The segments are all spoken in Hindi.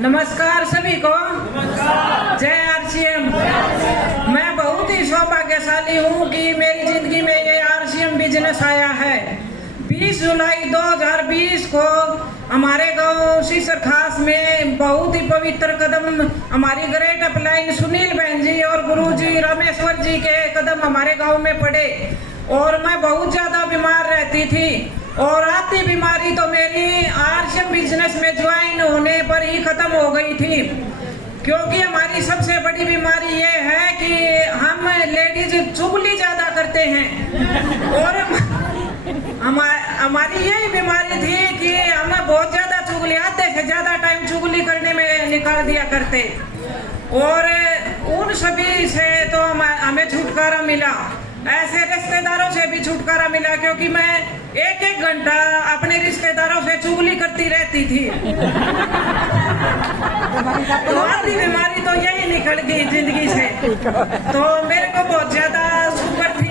नमस्कार सभी को। जय आरसीएम। मैं बहुत ही सौभाग्यशाली हूँ कि मेरी जिंदगी में ये आरसीएम बिजनेस आया है। 20 जुलाई 2020 को हमारे गांव सीसर खास में बहुत ही पवित्र कदम हमारी ग्रेट अपलाइन सुनील बहन जी और गुरुजी रामेश्वर जी के कदम हमारे गांव में पड़े और मैं बहुत ज्यादा बीमार रहती थी और आती बीमारी तो मेरी आरसीएम बिजनेस में ज्वाइन होने पर ही खत्म हो गई थी, क्योंकि हमारी सबसे बड़ी बीमारी ये है कि हम लेडीज चुगली ज्यादा करते हैं और हमारी यही बीमारी थी कि हमें बहुत ज्यादा चुगली आते थे, ज्यादा टाइम चुगली करने में निकाल दिया करते और उन सभी से तो हमें छुटकारा मिला। ऐसे रिश्तेदारों से भी छुटकारा मिला क्योंकि मैं एक घंटा अपने रिश्तेदारों से चुगली करती रहती थी। तो आधी बीमारी तो यही निकल गई जिंदगी से, तो मेरे को बहुत ज्यादा शुगर थी।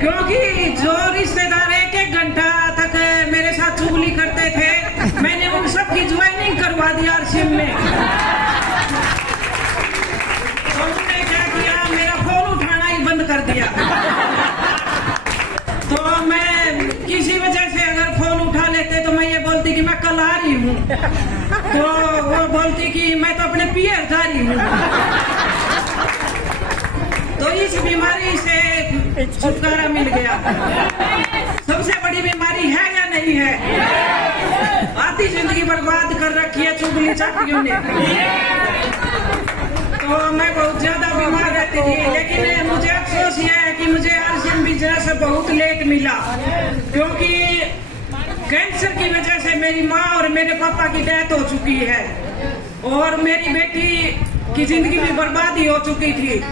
क्योंकि जो रिश्तेदार एक घंटा तक मेरे साथ चुगली करते थे, मैंने उन सबकी ज्वाइनिंग करवा दी आरसीएम में। तो उन्होंने क्या किया, मेरा फोन उठाना ही बंद कर दिया। तो मैं किसी वजह से अगर फोन उठा लेते तो मैं ये बोलती कि मैं कल आ रही हूँ, तो वो बोलती कि मैं तो अपने पियर जा रही हूँ। तो इस बीमारी से छुटकारा मिल गया। सबसे बड़ी बीमारी है या नहीं है? आधी जिंदगी बर्बाद कर रखी है चुगली चाटियों ने। तो मैं बहुत ज्यादा बीमार रहती थी, लेकिन मुझे अफसोस यह है कि मुझे आरसीएम बिजनेस बहुत लेट मिला, क्योंकि कैंसर की वजह से मेरी माँ और मेरे पापा की डेथ हो चुकी है और मेरी बेटी की जिंदगी भी बर्बादी हो चुकी थी।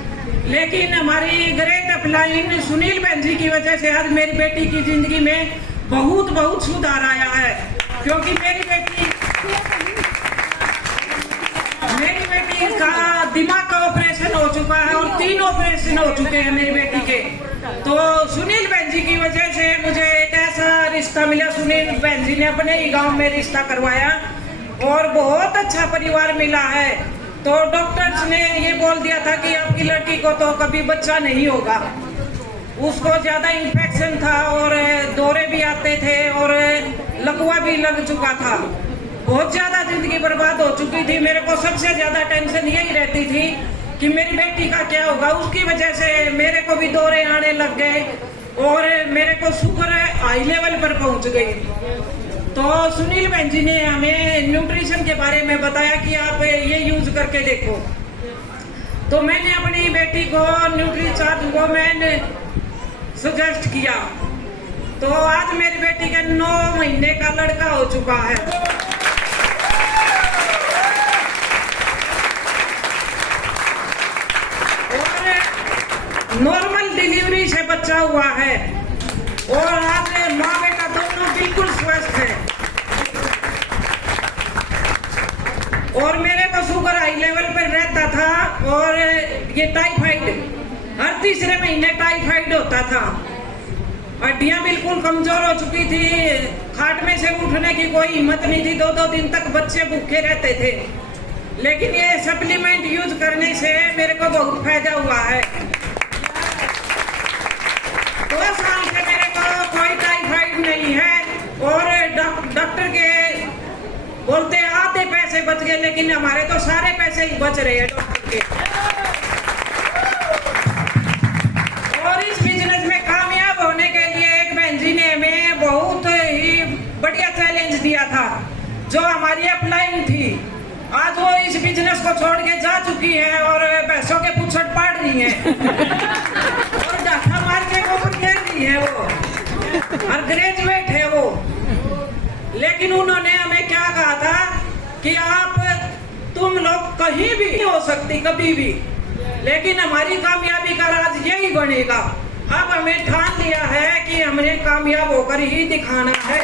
लेकिन हमारी ग्रेट अपलाइन सुनील बहन जी की वजह से आज मेरी बेटी की जिंदगी में बहुत सुधार आया है, क्योंकि मेरी बेटी का दिमाग का ऑपरेशन हो चुका है और 3 ऑपरेशन हो चुके हैं मेरी बेटी के। तो सुनील बहन जी की वजह से मुझे एक ऐसा रिश्ता मिला। सुनील बहन जी ने अपने ही गाँव में रिश्ता करवाया और बहुत अच्छा परिवार मिला है। तो डॉक्टर्स ने ये बोल दिया था कि आपकी लड़की को तो कभी बच्चा नहीं होगा, उसको ज्यादा इन्फेक्शन था और दौरे भी आते थे और लकवा भी लग चुका था। बहुत ज्यादा जिंदगी बर्बाद हो चुकी थी। मेरे को सबसे ज्यादा टेंशन यही रहती थी कि मेरी बेटी का क्या होगा। उसकी वजह से मेरे को भी दौरे आने लग गए और मेरे को शुगर हाई लेवल पर पहुंच गई। तो सुनील बहन जी ने हमें न्यूट्रिशन के बारे में बताया कि आप ये यूज करके देखो। तो मैंने अपनी बेटी को न्यूट्रीचार्ज को मैंने सजेस्ट किया। तो आज मेरी बेटी का 9 महीने का लड़का हो चुका है और नॉर्मल डिलीवरी से बच्चा हुआ है और आज माँ बेटा दोनों बिल्कुल स्वस्थ है। और मेरे को शुगर हाई लेवल पर रहता था और ये टाइफाइड, हर तीसरे महीने टाइफाइड होता था। हड्डियां बिल्कुल कमजोर हो चुकी थी, खाट में से उठने की कोई हिम्मत नहीं थी। 2 दिन तक बच्चे भूखे रहते थे। लेकिन ये सप्लीमेंट यूज करने से मेरे को बहुत फायदा हुआ है। 2 साल से मेरे को कोई टाइफाइड नहीं है और डॉक्टर के बोलते आधे पैसे बच गए, लेकिन हमारे तो सारे पैसे ही बच रहे हैं डॉक्टर के। और इस बिजनेस में कामयाब होने के लिए एक बहन जी ने हमें बहुत ही बढ़िया चैलेंज दिया था, जो हमारी अपलाइन थी। आज वो इस बिजनेस को छोड़ के जा चुकी है और पैसों के पुछड़ पाड़ रही है और डाटा मार के वो खेल रही है वो, और ग्रेजुएट है वो। लेकिन उन्होंने हमें क्या कहा था कि तुम लोग कहीं भी हो सकती, कभी भी, लेकिन हमारी कामयाबी का राज यही बनेगा। अब हमें ठान लिया है कि हमने कामयाब होकर ही दिखाना है।